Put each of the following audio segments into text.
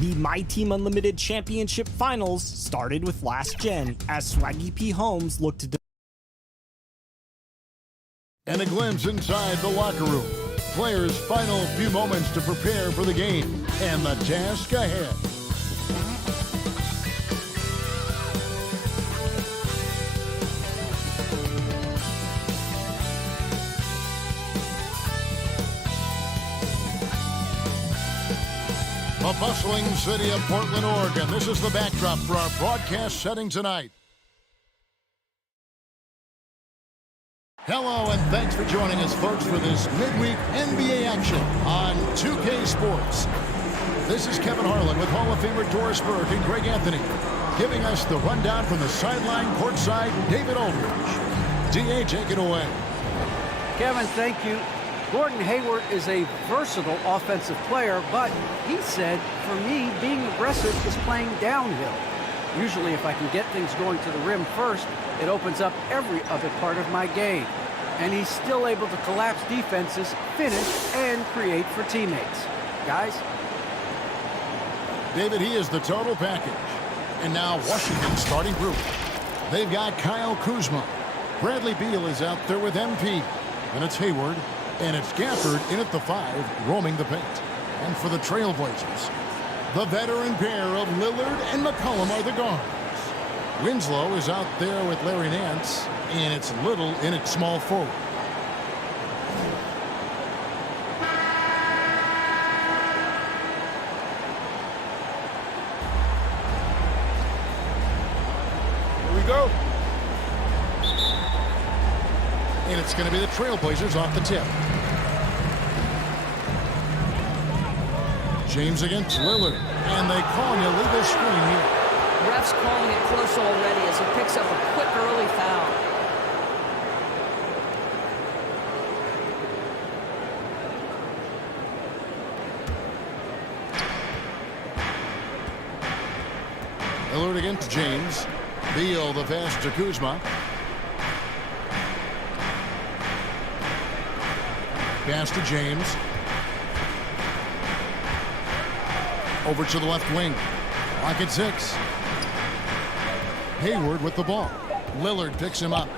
The My Team Unlimited Championship Finals started with Last Gen as Swaggy P. Holmes looked to And a glimpse inside the locker room. Players' final few moments to prepare for the game and the task ahead. The bustling city of Portland, Oregon. This is the backdrop for our broadcast setting tonight. Hello, and thanks for joining us, folks, for this midweek NBA action on 2K Sports. This is Kevin Harlan with Hall of Famer Doris Burke and Greg Anthony, giving us the rundown from the sideline courtside, David Aldridge. D.A., take it away. Kevin, thank you. Gordon Hayward is a versatile offensive player, but he said, for me, being aggressive is playing downhill. Usually, if I can get things going to the rim first, it opens up every other part of my game. And he's still able to collapse defenses, finish, and create for teammates. Guys? David, he is the total package. And now Washington's starting group. They've got Kyle Kuzma. Bradley Beal is out there with MP. And it's Hayward. And it's Gafford in at the 5, roaming the paint. And for the Trailblazers, the veteran pair of Lillard and McCollum are the guards. Winslow is out there with Larry Nance, and it's Little in at small forward. Here we go. And it's going to be the Trailblazers off the tip. James against Lillard, and they call an illegal screen here. Ref's calling it close already as he picks up a quick early foul. Lillard against James. Beal the pass to Kuzma. Pass to James. Over to the left wing. Lock at 6. Hayward with the ball. Lillard picks him up.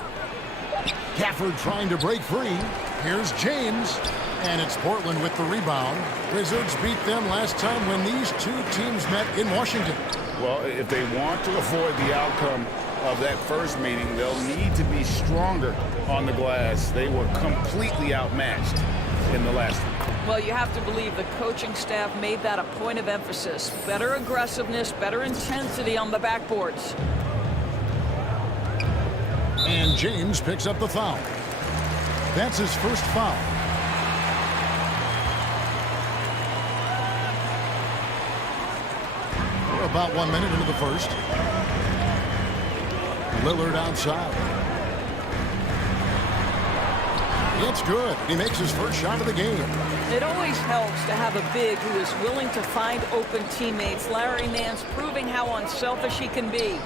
Gafford trying to break free. Here's James. And it's Portland with the rebound. Wizards beat them last time when these two teams met in Washington. Well, if they want to avoid the outcome of that first meeting, they'll need to be stronger on the glass. They were completely outmatched in the last one. Well, you have to believe the coaching staff made that a point of emphasis. Better aggressiveness, better intensity on the backboards. And James picks up the foul. That's his first foul. We're about 1 minute into the first. Lillard outside. It's good. He makes his first shot of the game. It always helps to have a big who is willing to find open teammates. Larry Nance proving how unselfish he can be.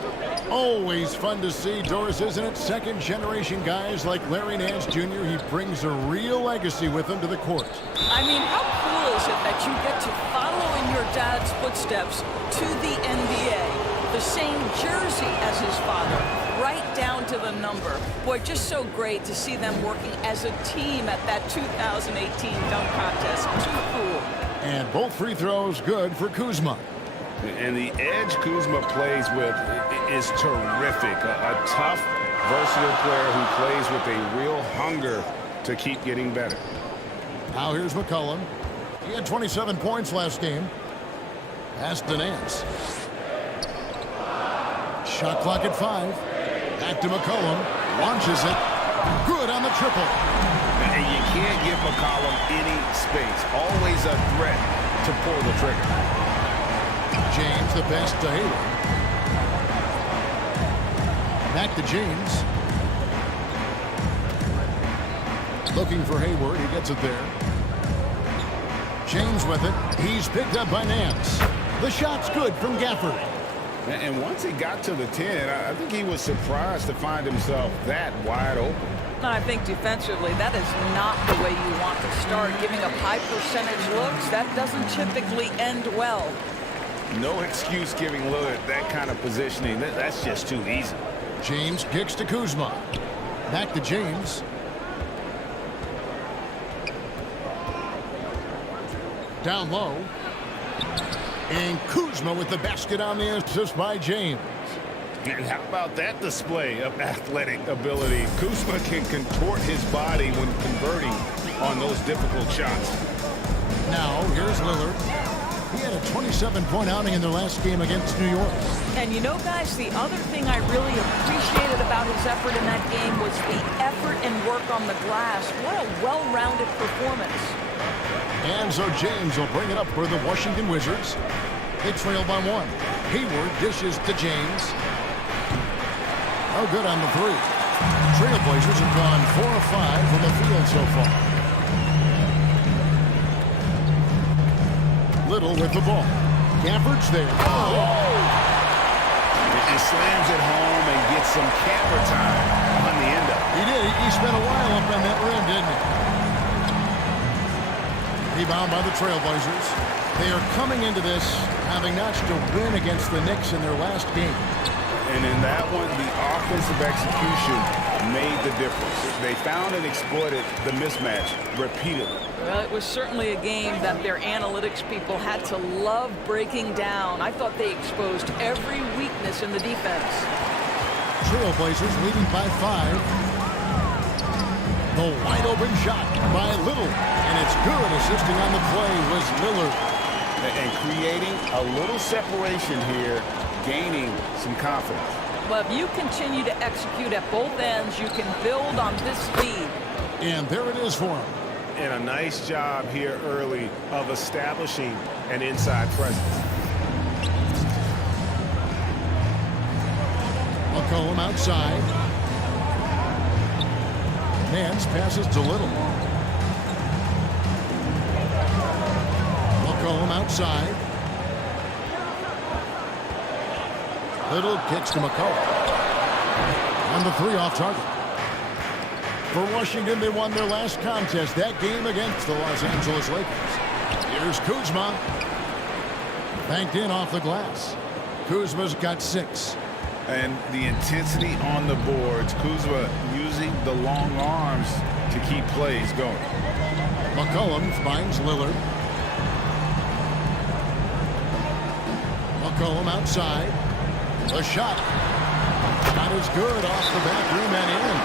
Always fun to see, Doris, isn't it? Second-generation guys like Larry Nance Jr., he brings a real legacy with him to the court. I mean, how cool is it that you get to follow in your dad's footsteps to the NBA? The same jersey as his father, right down to the number. Boy, just so great to see them working as a team at that 2018 dunk contest. Too cool. And both free throws good for Kuzma. And the edge Kuzma plays with is terrific. A tough, versatile player who plays with a real hunger to keep getting better. Now here's McCollum. He had 27 points last game. Pass to Nance. Shot clock at 5. Back to McCollum. Launches it. Good on the triple. And you can't give McCollum any space. Always a threat to pull the trigger. James, the pass to Hayward. Back to James. Looking for Hayward. He gets it there. James with it. He's picked up by Nance. The shot's good from Gafford. And once he got to the 10, I think he was surprised to find himself that wide open. I think defensively, that is not the way you want to start. Giving up high percentage looks, that doesn't typically end well. No excuse giving Lillard that kind of positioning. That's just too easy. James kicks to Kuzma. Back to James. Down low. And Kuzma with the basket on the assist by James. And how about that display of athletic ability? Kuzma can contort his body when converting on those difficult shots. Now, here's Lillard. He had a 27-point outing in their last game against New York. And you know, guys, the other thing I really appreciated about his effort in that game was the effort and work on the glass. What a well-rounded performance. And so James will bring it up for the Washington Wizards. They trail by 1. Hayward dishes to James. Oh, good on the 3. Trailblazers have gone 4 of 5 from the field so far. Little with the ball. Gafford's there. Oh! He slams it home and gets some camera time on the end of it. He did. He spent a while up on that rim, didn't he? Rebound by the Trailblazers. They are coming into this having notched a win against the Knicks in their last game. And in that one, the offensive execution made the difference. They found and exploited the mismatch repeatedly. Well, it was certainly a game that their analytics people had to love breaking down. I thought they exposed every weakness in the defense. Trailblazers leading by 5. The wide open shot by Little. And it's good. Assisting on the play was Lillard. And creating a little separation here, gaining some confidence. But if you continue to execute at both ends, you can build on this lead. And there it is for him. And a nice job here early of establishing an inside presence. McCollum outside. Nance passes to Little. McCollum outside. Little kicks to McCollum. And the 3 off target. For Washington, they won their last contest, that game against the Los Angeles Lakers. Here's Kuzma. Banked in off the glass. Kuzma's got 6. And the intensity on the boards. Kuzma using the long arms to keep plays going. McCollum finds Lillard. McCollum outside. A shot. Not as good off the back rim and in.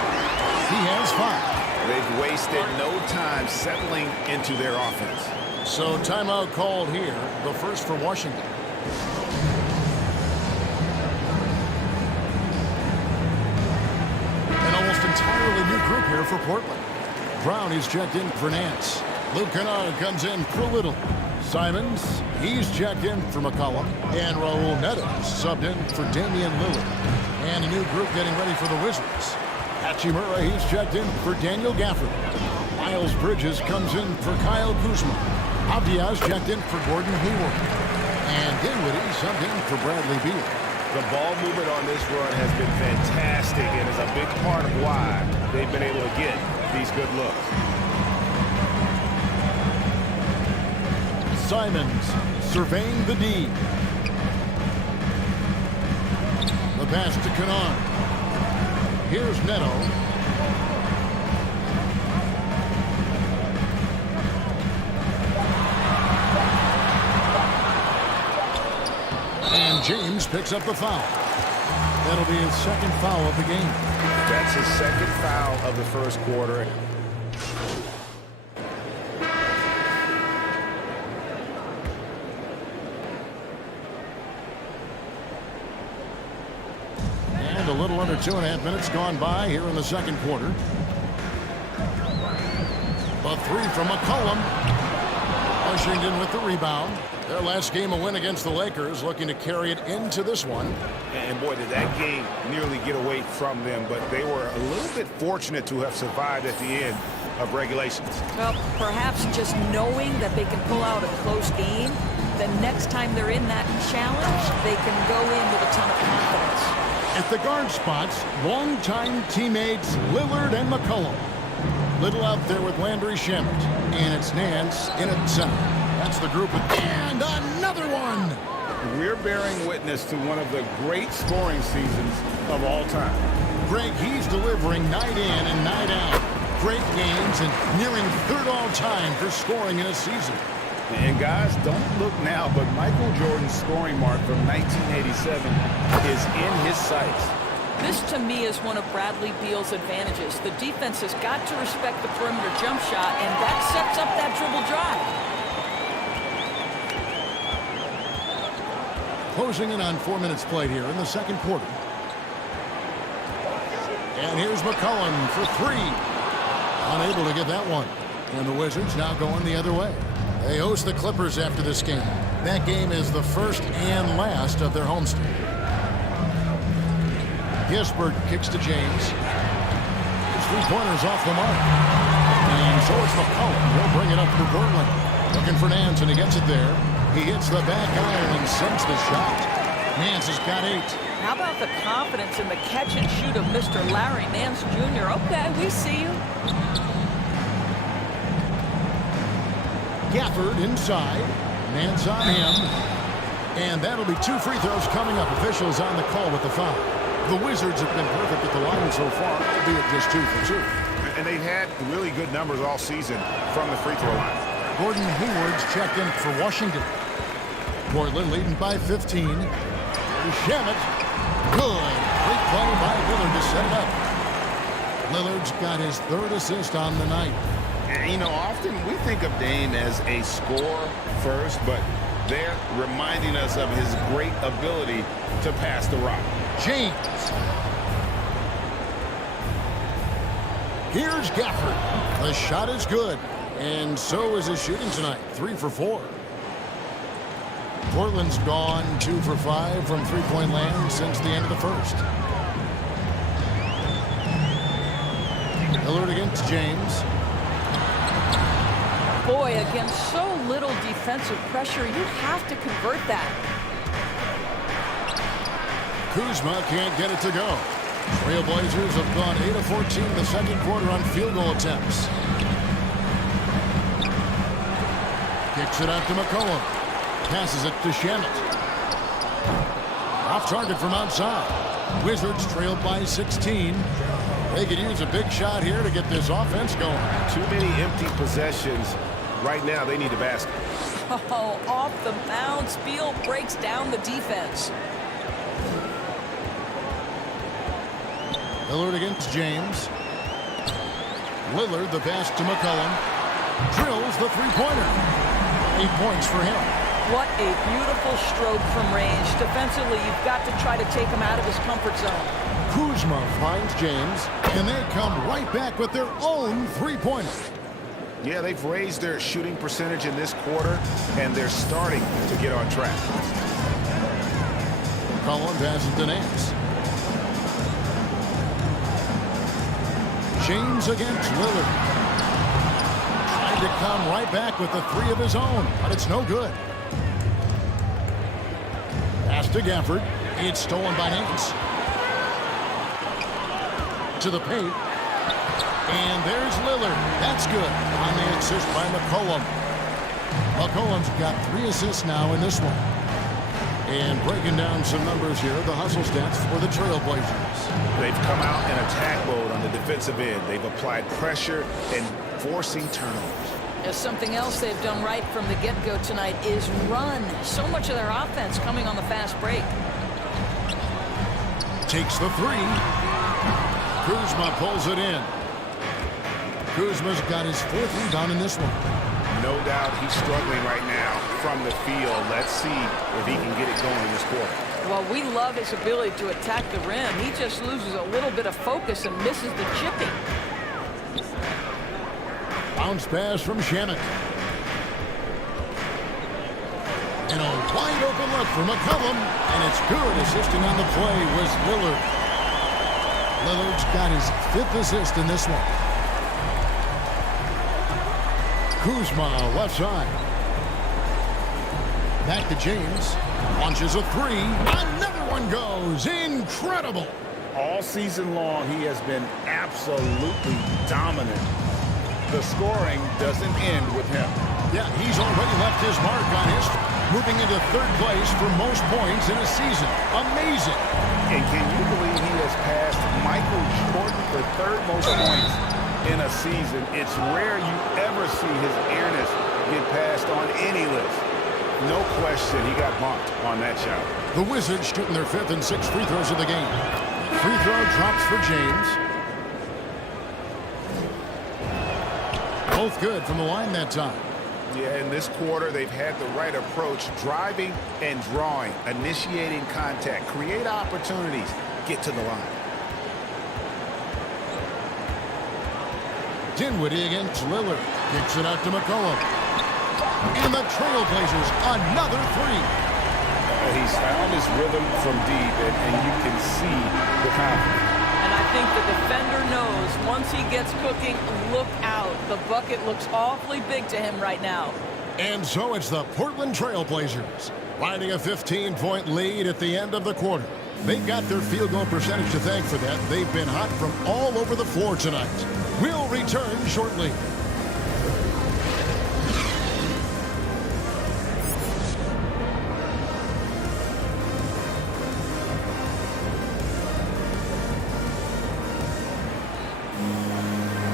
He has 5. They've wasted no time settling into their offense. So timeout called here. The first for Washington. An almost entirely new group here for Portland. Brown is checked in for Nance. Luke Kennard comes in for Little. Simons, he's checked in for McCollum. And Raul Neto subbed in for Damian Lillard. And a new group getting ready for the Wizards. Hachimura, he's checked in for Daniel Gafford. Miles Bridges comes in for Kyle Kuzma. Abdias checked in for Gordon Hayward. And Dinwiddie subbed in for Bradley Beal. The ball movement on this run has been fantastic and is a big part of why they've been able to get these good looks. Simons surveying the D. The pass to Kennard. Here's Neto. And James picks up the foul. That'll be his second foul of the game. That's his second foul of the first quarter. And a little under 2.5 minutes gone by here in the second quarter. The 3 from McCollum. Washington with the rebound. Their last game a win against the Lakers, looking to carry it into this one. And boy, did that game nearly get away from them, but they were a little bit fortunate to have survived at the end of regulations. Well, perhaps just knowing that they can pull out a close game, the next time they're in that challenge, they can go in with a ton of confidence. At the guard spots, longtime teammates Lillard and McCollum. Little out there with Landry Shamet. And it's Nance in at center. That's the group. And another one. we're bearing witness to one of the great scoring seasons of all time. Greg, he's delivering night in and night out. Great games and nearing third all-time for scoring in a season. And guys, don't look now, but Michael Jordan's scoring mark from 1987 is in his sights. This, to me, is one of Bradley Beal's advantages. The defense has got to respect the perimeter jump shot, and that sets up that dribble drive. Closing in on 4 minutes played here in the second quarter. And here's McCollum for three. Unable to get that one. And the Wizards now going the other way. They host the Clippers after this game. That game is the first and last of their homestand. Gisbert kicks to James. His three-pointers off the mark. And so it's McCollum. He'll bring it up for Portland. Looking for Nance, and he gets it there. He hits the back iron and sinks the shot. Nance has got 8. How about the confidence in the catch and shoot of Mr. Larry Nance Jr.? Okay, we see you. Gafford inside. Nance on him. And that'll be 2 free throws coming up. Officials on the call with the foul. The Wizards have been perfect at the line so far, albeit just 2 for 2. And they've had really good numbers all season from the free throw line. Gordon Hayward's checked in for Washington. Portland leading by 15. Shamet. Good. Great play by Lillard to set it up. Lillard's got his 3rd assist on the night. You know, often we think of Dame as a scorer first, but they're reminding us of his great ability to pass the rock. James. Here's Gafford. The shot is good. And so is his shooting tonight. 3 for 4. Portland's gone 2 for 5 from three-point land since the end of the first. Lillard against James. Boy, against so little defensive pressure, you have to convert that. Kuzma can't get it to go. Trailblazers have gone 8 of 14 in the second quarter on field goal attempts. Kicks it out to McCollum. Passes it to Shamet. Off target from outside. Wizards trailed by 16. They could use a big shot here to get this offense going. Too many empty possessions. Right now, they need a basket. Oh, off the bounce. Beal breaks down the defense. Lillard against James. Lillard, the pass to McCollum. Drills the three-pointer. 8 points for him. What a beautiful stroke from range. Defensively, you've got to try to take him out of his comfort zone. Kuzma finds James, and they come right back with their own three-pointer. Yeah, they've raised their shooting percentage in this quarter, and they're starting to get on track. McCollum passes to Nance. James against Lillard. Tried to come right back with the 3 of his own, but it's no good. Pass to Gafford. It's stolen by Nance. To the paint. And there's Lillard. That's good. On the assist by McCollum. McCollum's got 3 assists now in this one. And breaking down some numbers here, the hustle stats for the Trailblazers. They've come out in attack mode on the defensive end. They've applied pressure and forcing turnovers. Something else they've done right from the get-go tonight is run. So much of their offense coming on the fast break. Takes the 3. Kuzma pulls it in. Kuzma's got his 4th rebound in this one. No doubt he's struggling right now from the field. Let's see if he can get it going in this quarter. Well, we love his ability to attack the rim. He just loses a little bit of focus and misses the chipping. Bounce pass from Shamet. And a wide open look for McCollum. And it's good. Assisting on the play was Lillard. Lillard's got his 5th assist in this one. Kuzma left side. Back to James. Launches a 3. Another one goes. Incredible. All season long, he has been absolutely dominant. The scoring doesn't end with him. Yeah, he's already left his mark on history. moving into third place for most points in a season. Amazing. And can you believe he has passed Michael Jordan for third most points in a season? It's rare you ever see his airness get passed on any list. No question he got bumped on that shot. The Wizards shooting their 5th and 6th free throws of the game. Free throw drops for James. Both good from the line that time. Yeah, in this quarter, they've had the right approach, driving and drawing, initiating contact, create opportunities, get to the line. Dinwiddie against Lillard. Kicks it out to McCollum. And the Trailblazers, another three. He's found his rhythm from deep, and you can see the confidence. And I think the defender knows once he gets cooking, look out. The bucket looks awfully big to him right now. And so it's the Portland Trailblazers riding a 15-point lead at the end of the quarter. They've got their field goal percentage to thank for that. They've been hot from all over the floor tonight. We'll return shortly.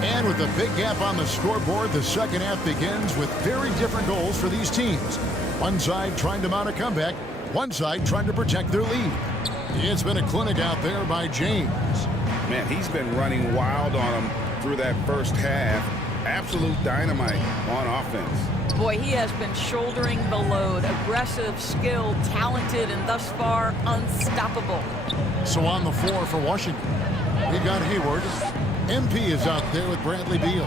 And with a big gap on the scoreboard, the second half begins with very different goals for these teams. One side trying to mount a comeback, one side trying to protect their lead. It's been a clinic out there by James. Man, he's been running wild on him through that first half. Absolute dynamite on offense. Boy, he has been shouldering the load. Aggressive, skilled, talented, and thus far unstoppable. So on the floor for Washington, we got Hayward. MP is out there with Bradley Beal.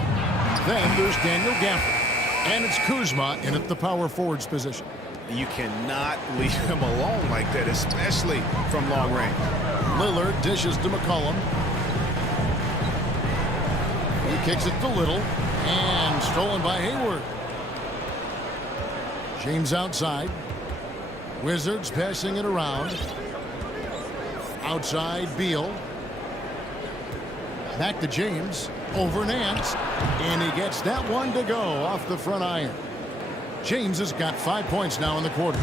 Then there's Daniel Gafford. And it's Kuzma in at the power forwards position. You cannot leave him alone like that, especially from long range. Lillard dishes to McCollum. He kicks it to Little. And stolen by Hayward. James outside. Wizards passing it around. Outside Beal. Back to James. Over Nance. And he gets that one to go off the front iron. James has got 5 points now in the quarter.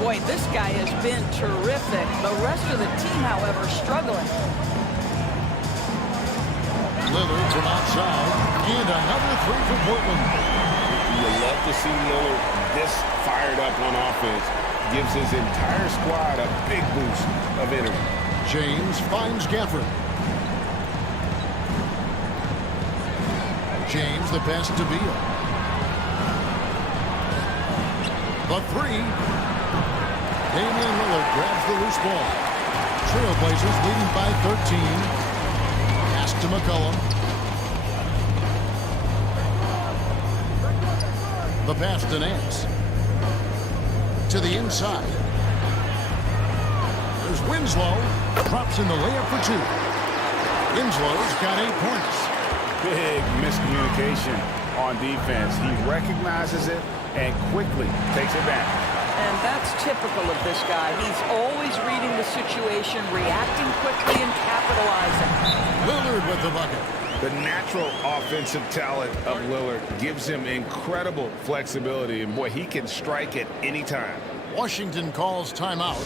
Boy, this guy has been terrific. The rest of the team, however, struggling. Lillard from outside. And another three for Portland. You love to see Lillard this fired up on offense. Gives his entire squad a big boost of energy. James finds Gafford. James, the pass to Beal. The three. Damian Lillard grabs the loose ball. Trailblazers leading by 13. Pass to McCollum. The pass to Nance. To the inside. There's Winslow. Drops in the layup for two. Winslow's got 8 points. Big miscommunication on defense. He recognizes it and quickly takes it back. And that's typical of this guy. He's always reading the situation, reacting quickly, and capitalizing. Lillard with the bucket. The natural offensive talent of Lillard gives him incredible flexibility, and boy, he can strike at any time. Washington calls timeout.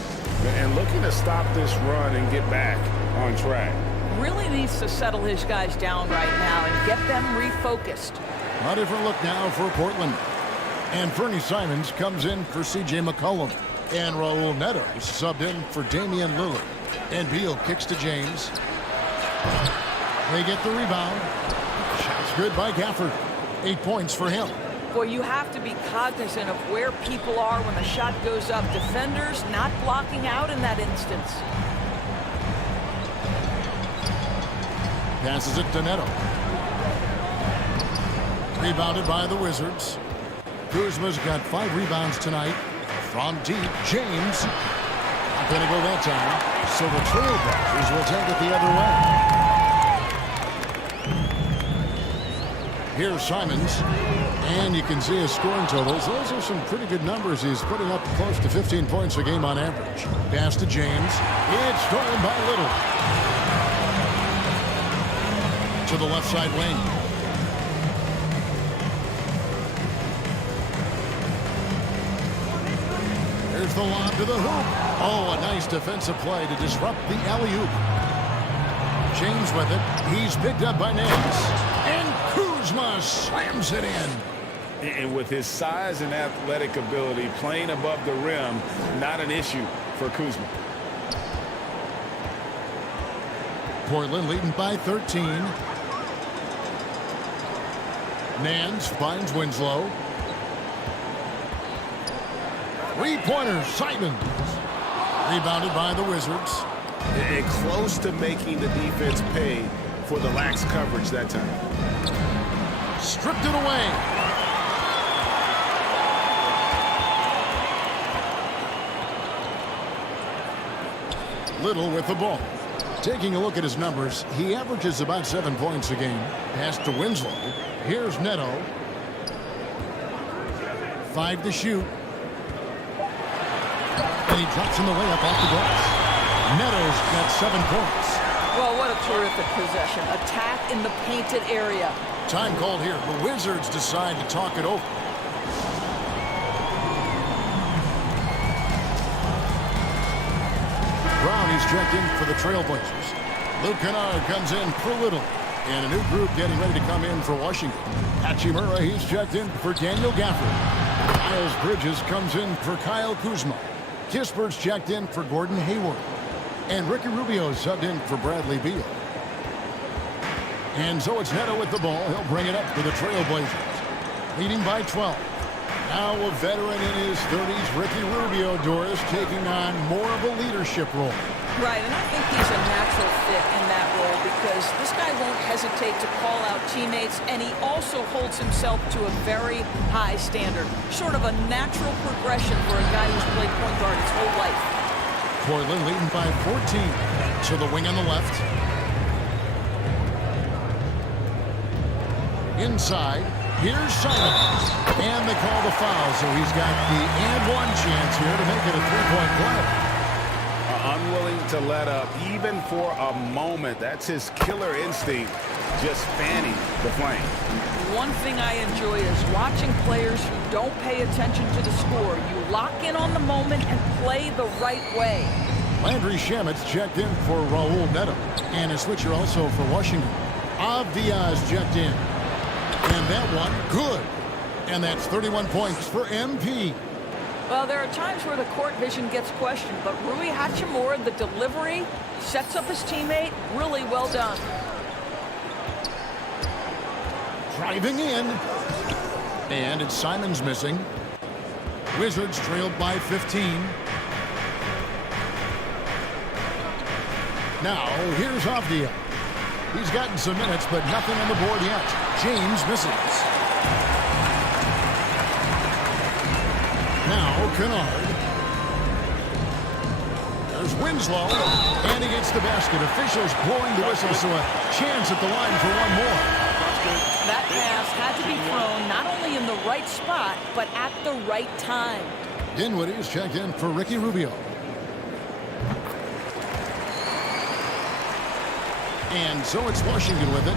And looking to stop this run and get back on track. Really needs to settle his guys down right now and get them refocused. A different look now for Portland. And Fernie Simons comes in for C.J. McCollum. And Raul Neto is subbed in for Damian Lillard. And Beal kicks to James. They get the rebound. Shot's good by Gafford. 8 points for him. Boy, you have to be cognizant of where people are when the shot goes up. Defenders not blocking out in that instance. Passes it to Neto. Rebounded by the Wizards. Kuzma's got 5 rebounds tonight. From deep, James. Not going to go that time. So the Trailblazers will take it the other way. Here's Simons. And you can see his scoring totals. Those are some pretty good numbers. He's putting up close to 15 points a game on average. Pass to James. It's stolen by Little. To the left side wing. There's the lob to the hoop. Oh, a nice defensive play to disrupt the alley-oop. James with it. He's picked up by Nance. And Kuzma slams it in. And with his size and athletic ability, playing above the rim, not an issue for Kuzma. Portland leading by 13. Nance finds Winslow. Three-pointer, Simons. Rebounded by the Wizards. And close to making the defense pay for the lax coverage that time. Stripped it away. Little with the ball. Taking a look at his numbers, he averages about 7 points a game. Pass to Winslow. Here's Neto. 5 to shoot. And he drops in the layup off the glass. Neto's got 7 points. Well, what a terrific possession. Attack in the painted area. Time called here. The Wizards decide to talk it over. Brown, he's checked in for the Trailblazers. Luke Kennard comes in for Little. And a new group getting ready to come in for Washington. Hachimura, he's checked in for Daniel Gafford. Miles Bridges comes in for Kyle Kuzma. Kispert's checked in for Gordon Hayward. And Ricky Rubio subbed in for Bradley Beal. And so it's Neto with the ball. He'll bring it up for the Trailblazers. Leading by 12. Now a veteran in his 30s, Ricky Rubio, Doris, taking on more of a leadership role. Right, and I think he's a natural fit in that role because this guy won't hesitate to call out teammates, and he also holds himself to a very high standard. Sort of a natural progression for a guy who's played point guard his whole life. Portland leading by 14. To the wing on the left. Inside. Here's Simons. And they call the foul, so he's got the and-one chance here to make it a three-point play. Unwilling to let up, even for a moment. That's his killer instinct, just fanning the flame. One thing I enjoy is watching players who don't pay attention to the score. You lock in on the moment and play the right way. Landry Shamit's checked in for Raul Neto. And a switcher also for Washington. Avdia's checked in. And that one, good. And that's 31 points for MP. Well, there are times where the court vision gets questioned, but Rui Hachimura, the delivery, sets up his teammate, really well done. Driving in. And it's Simons missing. Wizards trailed by 15. Now, here's Avdia. He's gotten some minutes, but nothing on the board yet. James misses. Now, Kennard. There's Winslow. And he gets the basket. Officials blowing the whistle, so a chance at the line for one more. That pass had to be thrown not only in the right spot, but at the right time. Dinwiddie's checked in for Ricky Rubio. And so it's Washington with it.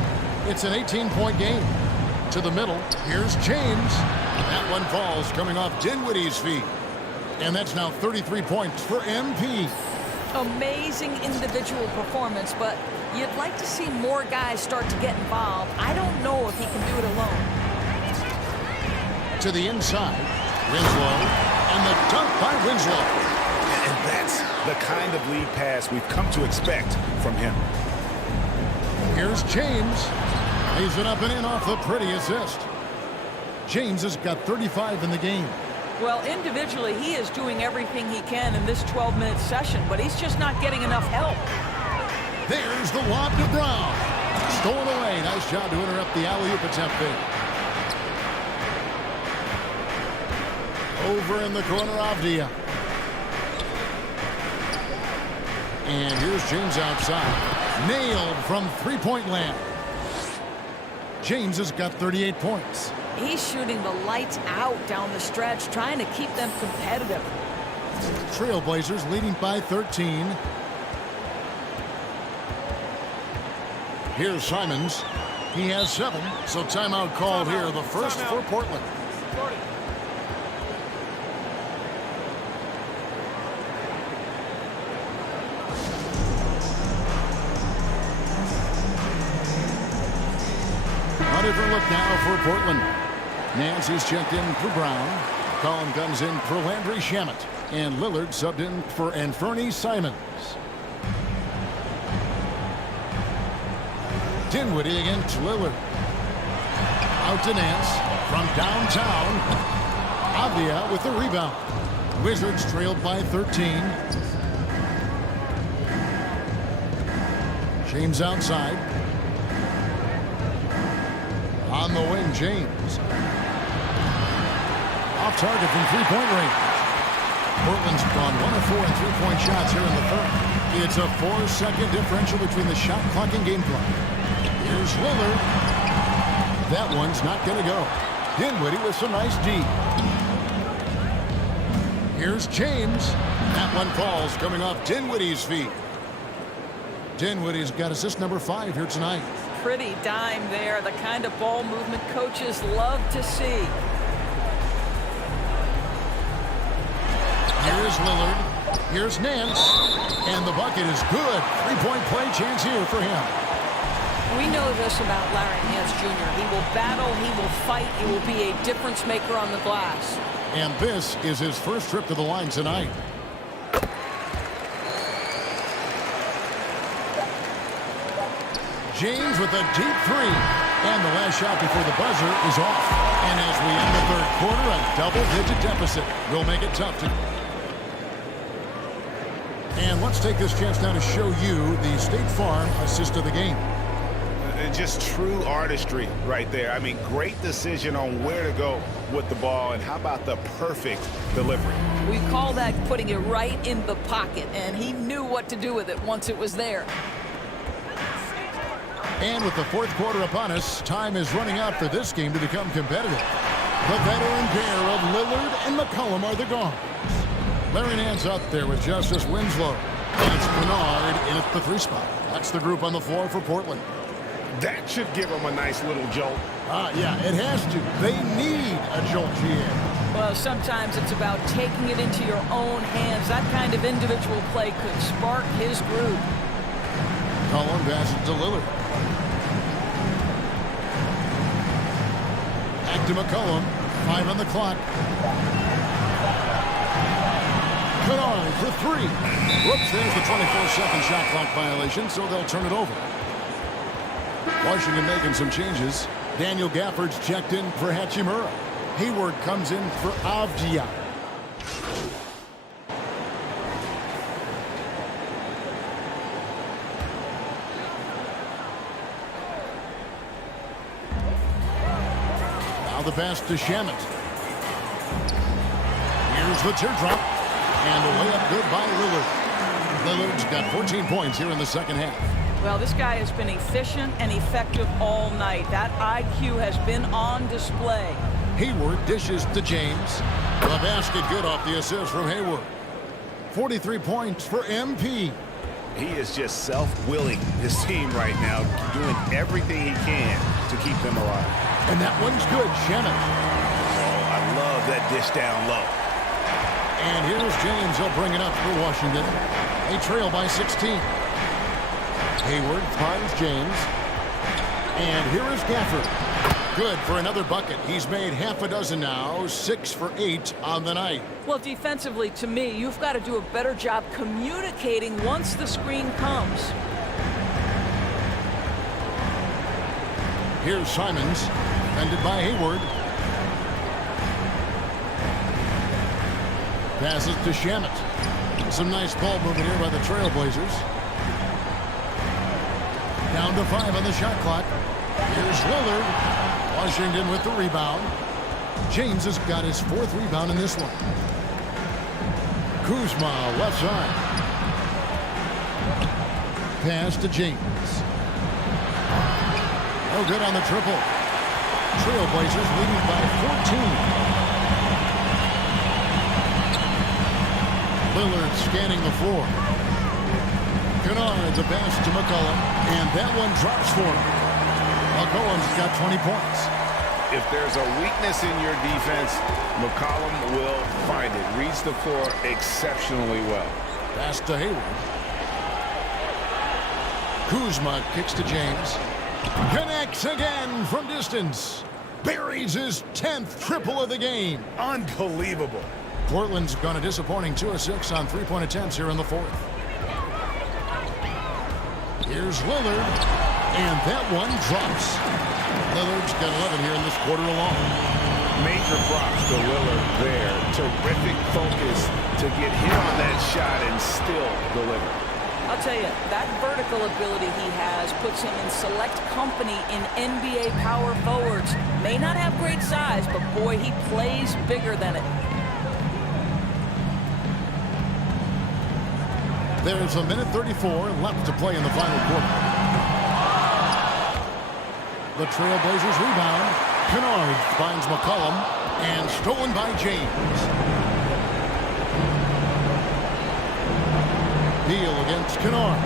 It's an 18-point game. To the middle, here's James. That one falls coming off Dinwiddie's feet. And that's now 33 points for MP. Amazing individual performance, but you'd like to see more guys start to get involved. I don't know if he can do it alone. To the inside, Winslow. And the dunk by Winslow. And that's the kind of lead pass we've come to expect from him. Here's James. Lays it up and in off the pretty assist. James has got 35 in the game. Well, individually, he is doing everything he can in this 12-minute session, but he's just not getting enough help. There's the lob to Brown. Stolen away. Nice job to interrupt the alley-oop attempt there. Over in the corner, Avdia. And here's James outside. Nailed from three-point land. James has got 38 points. He's shooting the lights out down the stretch, trying to keep them competitive. Trailblazers leading by 13. Here's Simons. He has 7, so timeout called here, the first for Portland. A different look now for Portland. Nance is checked in for Brown. Collin comes in for Landry Shamet. And Lillard subbed in for Anfernee Simons. Dinwiddie against Lillard. Out to Nance from downtown. Avdia with the rebound. Wizards trailed by 13. James outside. On the wing, James. Off target from three-point range. Portland's gone 1 of 4 in three-point shots here in the third. It's a 4-second differential between the shot clock and game clock. Here's Lillard. That one's not going to go. Dinwiddie with some nice D. Here's James. That one falls coming off Dinwiddie's feet. Dinwiddie's got assist number 5 here tonight. Pretty dime there, the kind of ball movement coaches love to see. Here's Lillard. Here's Nance. And the bucket is good. Three-point play chance here for him. We know this about Larry Nance Jr. He will battle, he will fight, he will be a difference maker on the glass. And this is his first trip to the line tonight. James with a deep three. And the last shot before the buzzer is off. And as we end the third quarter, a double-digit deficit will make it tough to... And let's take this chance now to show you the State Farm assist of the game. Just true artistry right there. I mean, great decision on where to go with the ball, and how about the perfect delivery? We call that putting it right in the pocket, and he knew what to do with it once it was there. And with the fourth quarter upon us, time is running out for this game to become competitive. The veteran pair of Lillard and McCollum are the guards. Larry Nance out there with Justice Winslow. And it's Bernard in at the 3 spot. That's the group on the floor for Portland. That should give them a nice little jolt. Yeah, it has to. They need a jolt here. Well, sometimes it's about taking it into your own hands. That kind of individual play could spark his groove. Collin passes to Lillard. Back to McCollum. 5 on the clock. Bernard for 3. Whoops, there's the 24-second shot clock violation, so they'll turn it over. Washington making some changes. Daniel Gafford's checked in for Hachimura. Hayward comes in for Avdia. Now the pass to Shamet. Here's the teardrop. And a layup good by Lillard. Lillard's got 14 points here in the second half. Well, this guy has been efficient and effective all night. That IQ has been on display. Hayward dishes to James. The basket good off the assist from Hayward. 43 points for MP. He is just self-willing, this team right now, doing everything he can to keep them alive. And that one's good, Shamet. Oh, I love that dish down low. And here's James. He'll bring it up for Washington. They trail by 16. Hayward finds James. And here is Gafford. Good for another bucket. He's made half a dozen now. 6 for 8 on the night. Well, defensively, to me, you've got to do a better job communicating once the screen comes. Here's Simons. Defended by Hayward. Passes to Shamet. Some nice ball movement here by the Trailblazers. Down to 5 on the shot clock. Here's Lillard. Washington with the rebound. James has got his 4th rebound in this one. Kuzma, left side. Pass to James. Oh, good on the triple. Trailblazers leading by 14. Lillard scanning the floor. Kennard, the pass to McCollum, and that one drops for him. McCollum's got 20 points. If there's a weakness in your defense, McCollum will find it. Reads the floor exceptionally well. Pass to Hayward. Kuzma kicks to James. Connects again from distance. Buries his 10th triple of the game. Unbelievable. Portland's gone a disappointing 2 of 6 on three-point attempts here in the fourth. Here's Lillard, and that one drops. Lillard's got 11 here in this quarter alone. Major props to Lillard there. Terrific focus to get hit on that shot and still deliver. I'll tell you, that vertical ability he has puts him in select company in NBA power forwards. May not have great size, but boy, he plays bigger than it. There's a minute 34 left to play in the final quarter. The Trailblazers rebound. Kennard finds McCollum, and stolen by James. Beal against Kennard.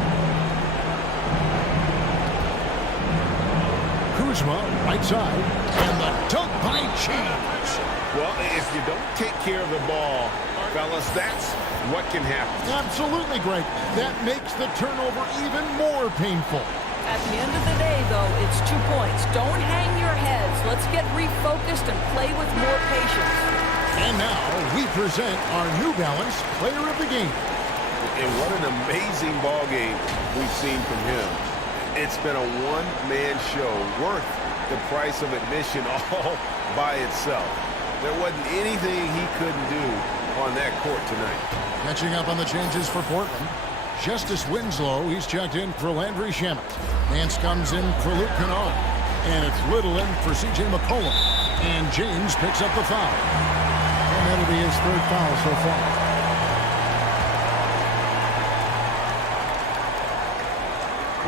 Kuzma, right side, and the dunk by James. Well, if you don't take care of the ball, fellas, that's what can happen. Absolutely great. That makes the turnover even more painful. At the end of the day, though, it's 2 points. Don't hang your heads. Let's get refocused and play with more patience. And now we present our New Balance Player of the Game. And what an amazing ball game we've seen from him. It's been a one-man show worth the price of admission all by itself. There wasn't anything he couldn't do on that court tonight. Catching up on the changes for Portland. Justice Winslow, he's checked in for Landry Shamet. Nance comes in for Luke Kennard. And it's Little in for C.J. McCollum. And James picks up the foul. And that'll be his 3rd foul so far.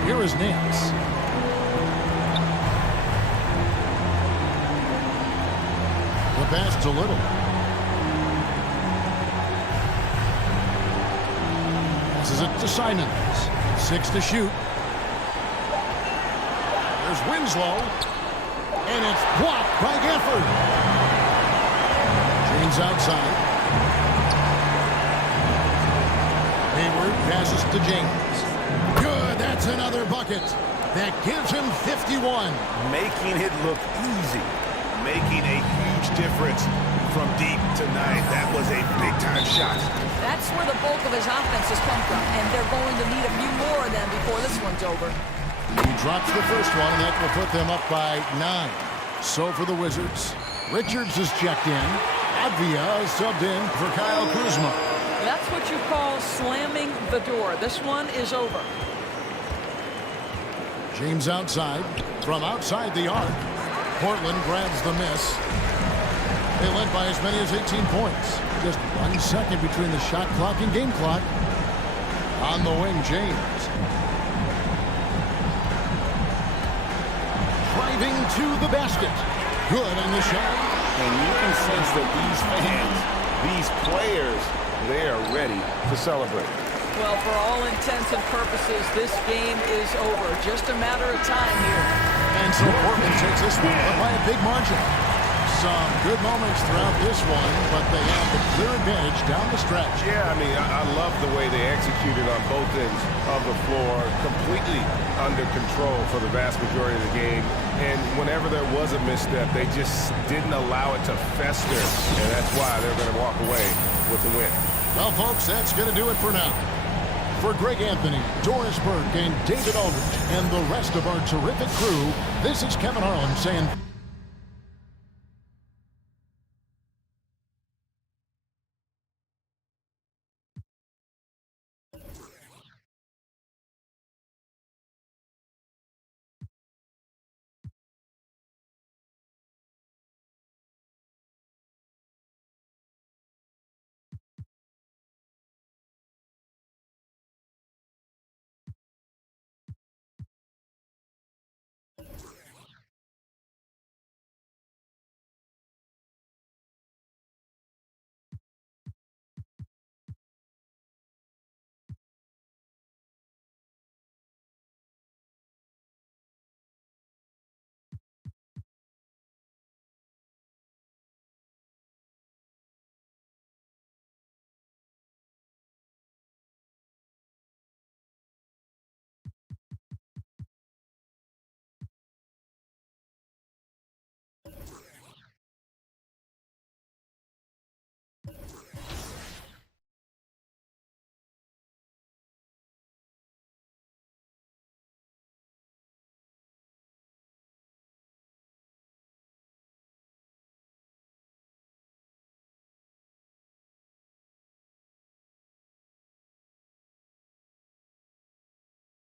Here is Nance. The pass to Little. Passes it to Simons. 6 to shoot. There's Winslow. And it's blocked by Gafford. James outside. Hayward passes to James. Good, that's another bucket. That gives him 51. Making it look easy. Making a huge difference from deep tonight. That was a big-time shot. That's where the bulk of his offense has come from, and they're going to need a few more of them before this one's over. He drops the first one, and that will put them up by 9. So for the Wizards, Richards is checked in. Avdia is subbed in for Kyle Kuzma. That's what you call slamming the door. This one is over. James outside. From outside the arc, Portland grabs the miss. They led by as many as 18 points. Just 1 second between the shot clock and game clock. On the wing, James. Driving to the basket. Good on the shot. And you can sense that these fans, these players, they are ready to celebrate. Well, for all intents and purposes, this game is over. Just a matter of time here. And so Portland takes this one by a big margin. Some good moments throughout this one, but they have the clear advantage down the stretch. Yeah, I mean, I love the way they executed on both ends of the floor, completely under control for the vast majority of the game. And whenever there was a misstep, they just didn't allow it to fester, and that's why they're going to walk away with the win. Well, folks, that's going to do it for now. For Greg Anthony, Doris Burke, and David Aldridge, and the rest of our terrific crew, this is Kevin Harlan saying